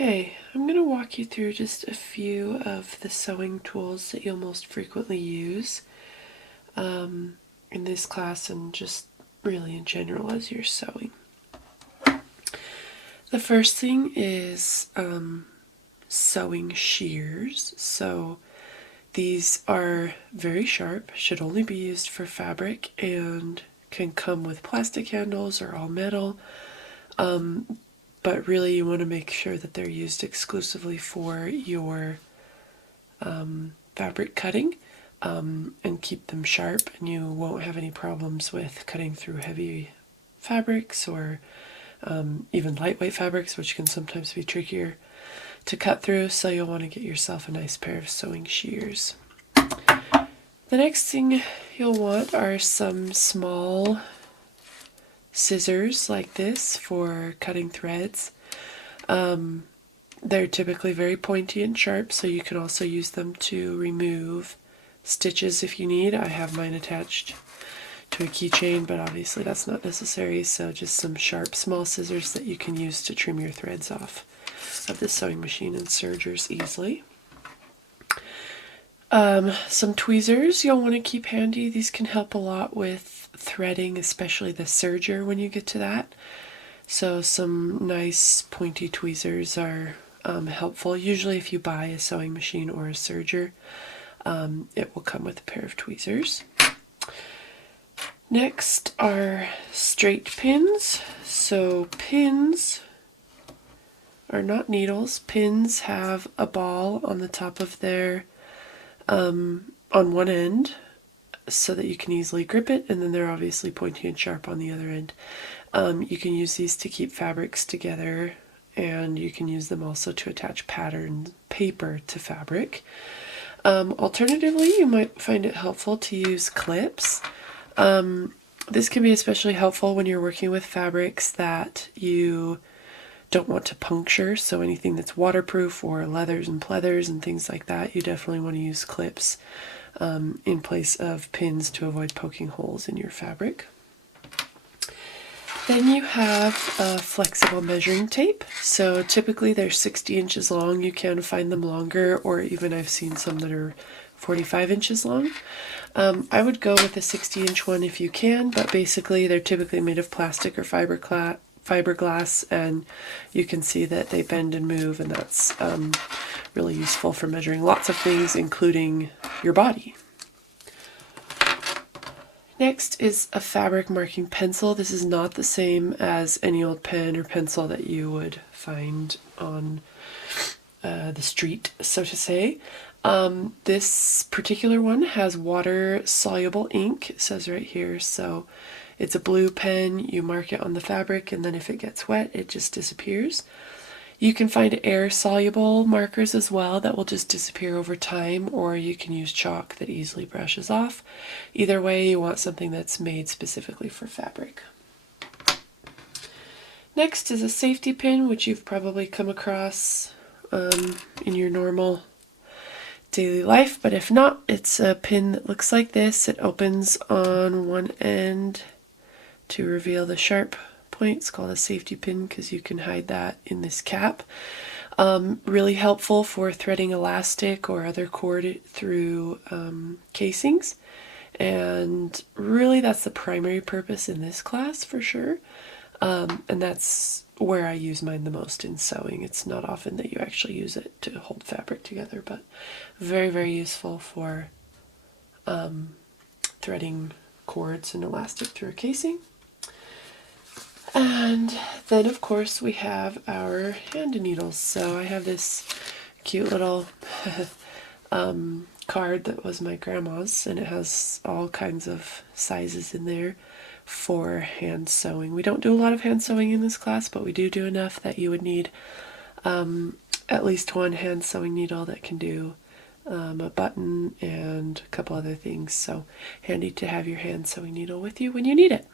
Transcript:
Okay, I'm going to walk you through just a few of the sewing tools that you'll most frequently use in this class and just really in general as you're sewing. The first thing is sewing shears. So these are very sharp, should only be used for fabric, and can come with plastic handles or all metal. But really you want to make sure that they're used exclusively for your fabric cutting and keep them sharp, and you won't have any problems with cutting through heavy fabrics or even lightweight fabrics, which can sometimes be trickier to cut through, so you'll want to get yourself a nice pair of sewing shears. The next thing you'll want are some small scissors like this for cutting threads. They're typically very pointy and sharp, so you can also use them to remove stitches if you need. I have mine attached to a keychain, but obviously that's not necessary, so just some sharp small scissors that you can use to trim your threads off of the sewing machine and sergers easily. Some tweezers you'll want to keep handy. These can help a lot with threading, especially the serger when you get to that. So some nice pointy tweezers are helpful. Usually if you buy a sewing machine or a serger, it will come with a pair of tweezers. Next are straight pins. So pins are not needles. Pins have a ball on the top of their, on one end, so that you can easily grip it, and then they're obviously pointy and sharp on the other end. You can use these to keep fabrics together, and you can use them also to attach patterned paper to fabric. Alternatively, you might find it helpful to use clips. This can be especially helpful when you're working with fabrics that you don't want to puncture, so anything that's waterproof or leathers and pleathers and things like that, you definitely want to use clips in place of pins to avoid poking holes in your fabric. Then you have flexible measuring tape. So typically they're 60 inches long. You can find them longer, or even I've seen some that are 45 inches long. I would go with a 60-inch one if you can, but basically they're typically made of plastic or fiberglass, and you can see that they bend and move, and that's really useful for measuring lots of things, including your body. Next is a fabric marking pencil. This is not the same as any old pen or pencil that you would find on the street, so to say. This particular one has water-soluble ink, it says right here, so it's a blue pen. You mark it on the fabric, and then if it gets wet, it just disappears. You can find air-soluble markers as well that will just disappear over time, or you can use chalk that easily brushes off. Either way, you want something that's made specifically for fabric. Next is a safety pin, which you've probably come across in your normal daily life, but if not, it's a pin that looks like this. It opens on one end to reveal the sharp point. It's called a safety pin because you can hide that in this cap. Really helpful for threading elastic or other cord through casings, and really that's the primary purpose in this class for sure, and that's where I use mine the most in sewing. It's not often that you actually use it to hold fabric together, but very, very useful for threading cords and elastic through a casing. And then of course we have our hand needles. So I have this cute little card that was my grandma's, and it has all kinds of sizes in there for hand sewing. We don't do a lot of hand sewing in this class, but we do enough that you would need at least one hand sewing needle that can do a button and a couple other things. So handy to have your hand sewing needle with you when you need it.